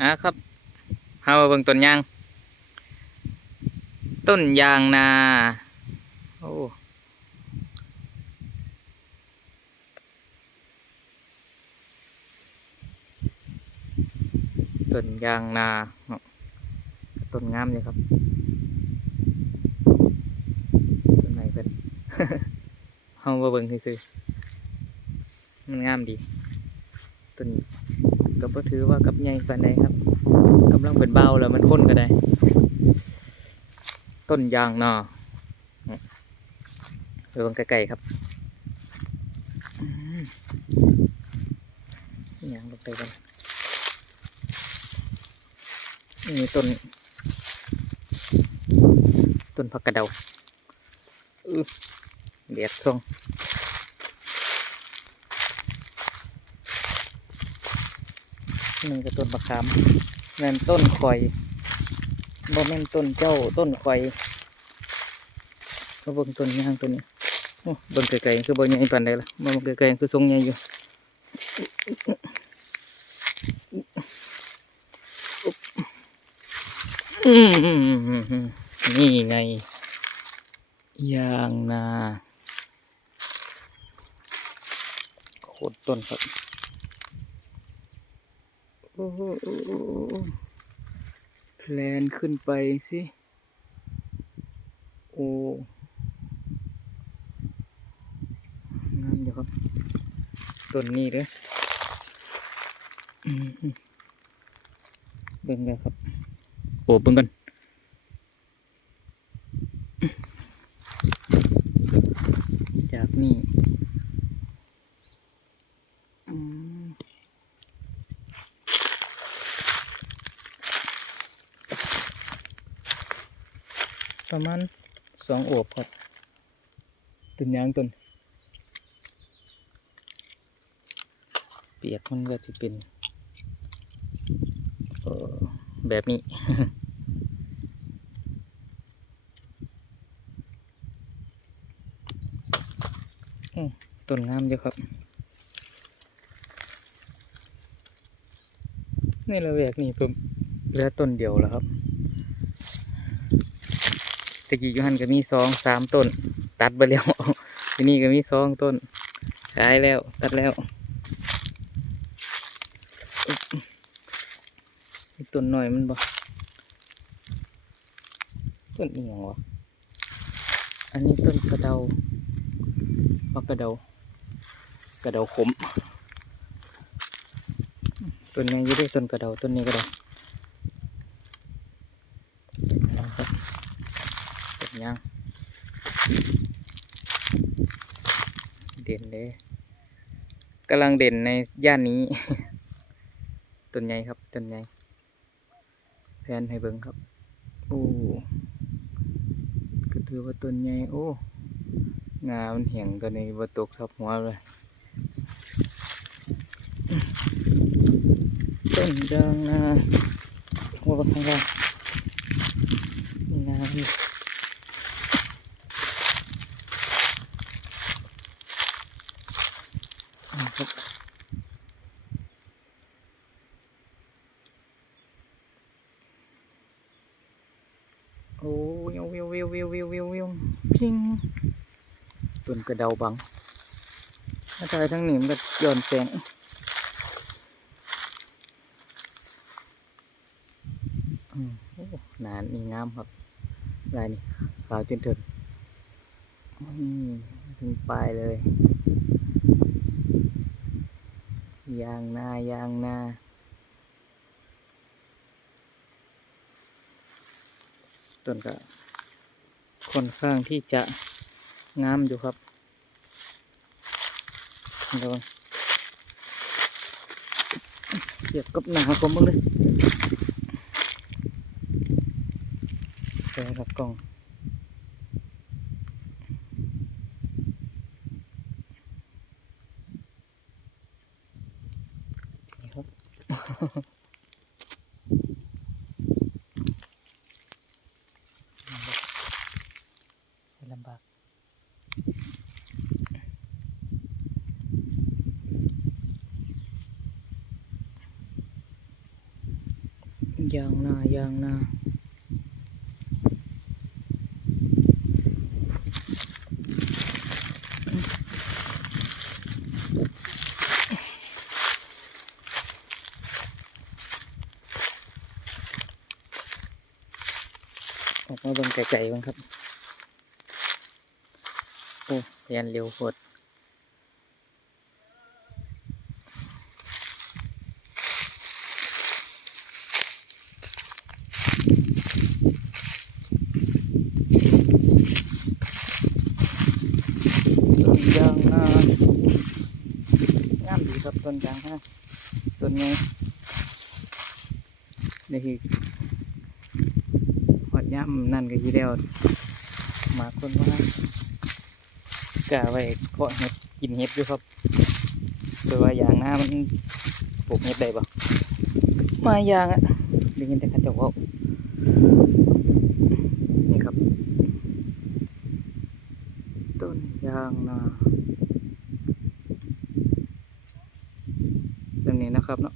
อะครับเฮาเบิ่งต้นยาง ต้นยางนาโอ้ต้นยางนาต้นงามเลยครับต้นไหนเพิ่นเฮามาเบิ่งซื่อมันงามดีต้น ก็บ่ถือว่ากับใหญ่ปานใดครับกำลังเป็นเบาแล้วมันค้นก็ได้ ต้นยางนาเดี๋ยวงใกลๆครับอืมยางลงไปกันนี่ต้น ต้นผักกระเดาอื้อเดียดทรง นี่ก็ต้นมะขามนั่นต้นข่อยบ่แม่นต้นเจ้าต้นข่อยมาเบิ่งต้นยางตัวนี้โอ้เบิ่งไกลๆคือบ่ใหญ่ปานใดล่ะมาเบิ่งไกลๆคือทรงใหญ่อยู่นี่ไงยางนาโคตรต้นครับ โอ้โหแพลนขึ้นไปสิ โอ้งามอยู่ครับ ต้นนี้เด้อเบิ่งกันครับ โอ้เบิ่งกัน จากนี่อืม ประมาณสองโอบครับต้นยางต้นเปียกมันก็จะเป็นแบบนี้ต้นงามเยอะครับ นี่ละแวกนี่เพิ่มเหลือต้นเดียวแล้วครับ ตะกี้อยูหันก็มีสองสามต้น ตัดไปแล้วที่นี่ก็มีสองต้นขายแล้ว ตัดแล้วต้นหน่อยมันบ่ต้นอีหยังวะอันนี้ต้นสะเดาปักกระเดากระเดาขมต้นนี้ยี่ได้ต้นกระเดาต้นนี้ก็ได้นะครับต้น ยางเด่นเลยกำลังเด่นในย่านนี้ต้นใหญ่ครับต้นใหญ่แพนให้เบิ่งครับโอ้ก็ถือว่าต้นใหญ่โอ้งามันเหี่ยงตัวนี้ว่าตกทับหัวเลยต้นยางนาหัวข้างล่างนี่นานี่นะครับโอ้ วิววิววิววิววิววิววิวพิงต้นกระเดาบังถ้าถ่ายทั้งนี้มันก็ย้อนแสงอืมโอ้หนานนี่งามครับลายนี่ขาวจนถึงอืมถึงปลายเลยยางนายางนาต้นก็ ค่อนข้างที่จะงามอยู่ครับระวังเทียบกับหนาผมบ้างเลยแสงกับกล้องนี่ครับ ลำบาก ยางนายางนาออกมาเบิ่งไกลๆบ้างครับ โอ้เรียนเร็วโคตรต้นยางนางาม ดีครับต้นยางฮะต้นไงนี่คือหอดย่ำนั่นก็ทีเดียวมาคนว่ากะไว้เพาะเห็ดกินเห็ดด้วยครับเพราะว่าอย่างหน้ามันปลูกเห็ดได้ปะมาอย่างอะได้ยินแต่เข้าเจะว่านี่ครับ ต้นยางนาสำนี้นะ ครับเนาะ